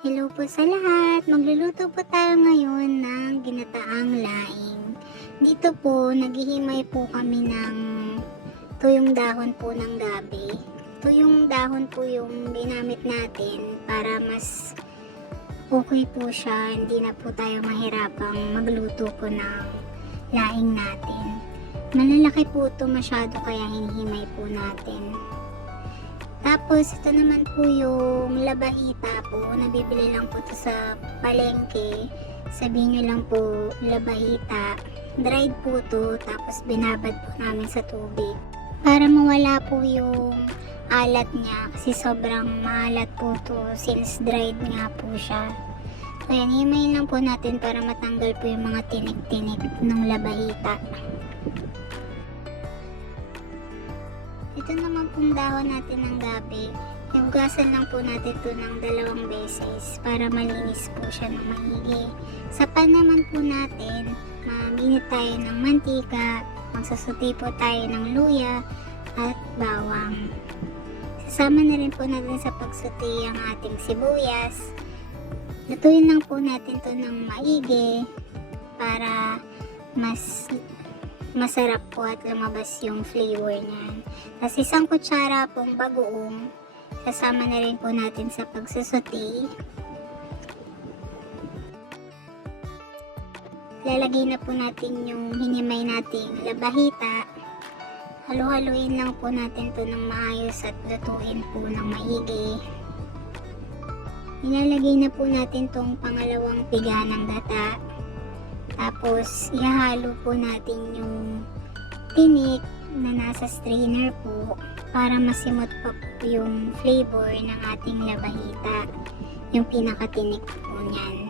Hello po sa lahat. Magluluto po tayo ngayon ng ginataang laing. Dito po, naghihimay po kami ng tuyong dahon po ng gabi. Tuyong dahon po yung ginamit natin para mas okay po siya. Hindi na po tayo mahirapang magluto po ng laing natin. Malalaki po ito masyado kaya hinihimay po natin. Tapos, ito naman po yung labahita po. Nabibili lang po ito sa palengke. Sabihin nyo lang po, labahita. Dried po ito, tapos binabad po namin sa tubig. Para mawala po yung alat niya, kasi sobrang maalat po ito since dried nga po siya. Kaya himayin lang po natin para matanggal po yung mga tinik-tinik ng labahita. Ito naman pong dahon natin ng gabi, hugasan lang po natin ito ng 2 beses para malinis po siya ng maigi. Sa pan naman po natin, maginit tayo ng mantika, magsasuti po tayo ng luya at bawang. Sasama na rin po natin sa pagsuti ang ating sibuyas. Lutuin lang po natin ito ng maigi para mas masarap po at lumabas yung flavor niyan. Tapos 1 kutsara pong bagoong, kasama na rin po natin sa pagsusuti. Lalagay na po natin yung hinimay nating labahita. Halu-haluin lang po natin to ng maayos at lutuin po ng maigi. Ilalagay na po natin tong pangalawang piga ng gata. Tapos, ihahalo po natin yung tinik na nasa strainer po para masimot pa po yung flavor ng ating labahita, yung pinakatinik po niyan.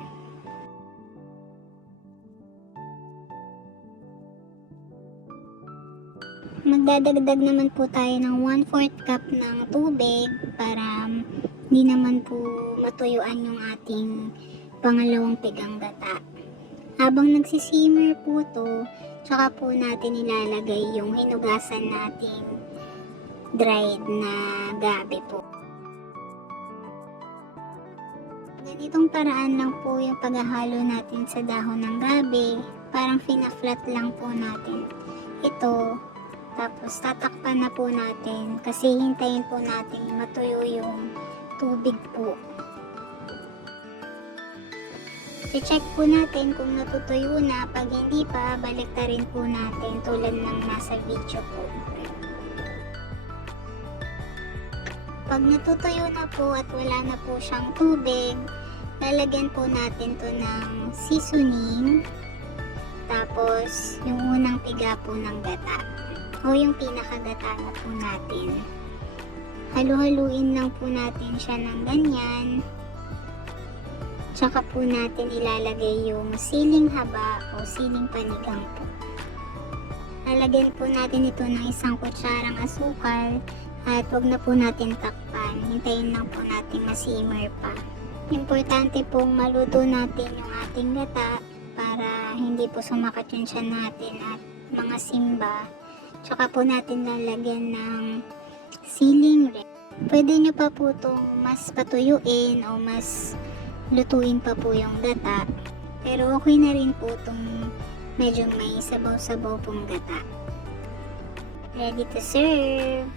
Magdadagdag naman po tayo ng 1/4 cup ng tubig para hindi naman po matuyuan yung ating pangalawang pigang gata. Habang nagsisimmer po to, tsaka po natin ilalagay yung hinugasan nating dried na gabi po. Ganitong paraan lang po yung paghahalo natin sa dahon ng gabi. Parang fina-flat lang po natin ito. Tapos tatakpan na po natin kasi hintayin po natin matuyo yung tubig po. I-check po natin kung natutuyo na. Pag hindi pa, baliktarin po natin tulad ng nasa video po. Pag natutuyo na po at wala na po siyang tubig, lalagyan po natin to ng seasoning. Tapos, yung unang piga po ng gata o yung pinakagata na po natin. Halu-haluin lang po natin siya ng ganyan. Tsaka po natin ilalagay yung siling haba o siling panigang po. Lalagyan po natin ito ng 1 kutsarang asukal at wag na po natin takpan. Hintayin lang po natin masimmer pa. Importante pong maluto natin yung ating gata para hindi po sumakat yung tiyan natin at mga simba. Tsaka po natin lalagyan ng siling red. Pwede nyo pa po itong mas patuyuin o mas lutuin pa po yung gata. Pero okay na rin po itong medyo may sabaw-sabaw pong gata. Ready to serve!